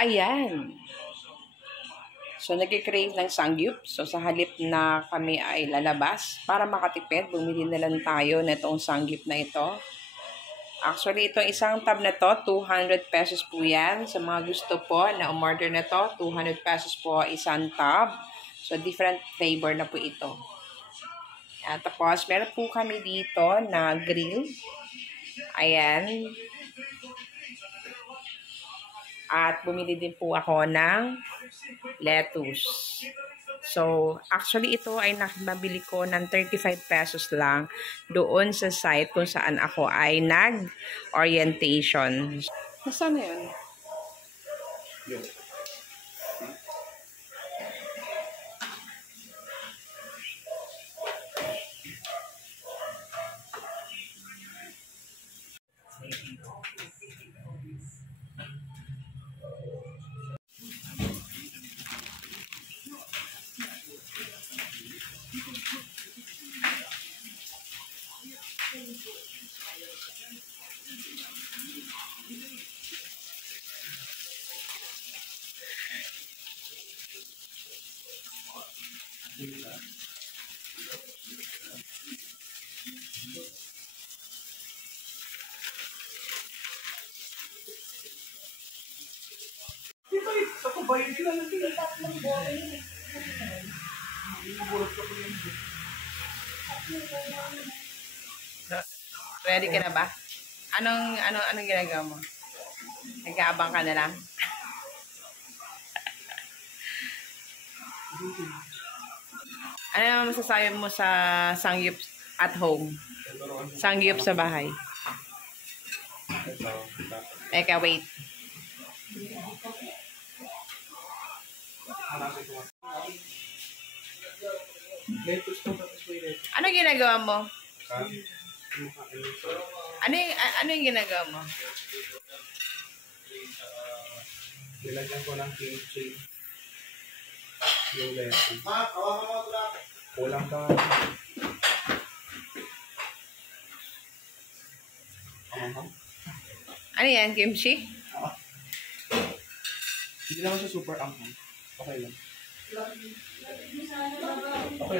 Ayan. So, nag-crave ng sangyup. So, sa halip na kami ay lalabas, para makatipid, bumili na lang tayo na itong sangyup na ito. Actually, itong isang tab na to, 200 pesos po yan. Sa mga gusto po na umorder na to, 200 pesos po isang tab. So, different flavor na po ito. At tapos, meron po kami dito na grill. Ayan. At bumili din po ako ng lettuce. So, actually ito ay nabili ko ng 35 pesos lang doon sa site kung saan ako ay nag-orientation. Nasaan na yun? Ready ka na ba? Anong ginagawa mo? Nag-aabang ka na lang? Ano naman masasabi mo sa sangyup at home? Sangyup sa bahay? Eka, wait. Ano ginagawa mo? Ano yung ginagawa mo? Nilagyan ko ng kimchi. Yung lettuce. Kulang ka. Ano yan? Kimchi? Hindi naman siya super anghang. Okay lang. Okay lang.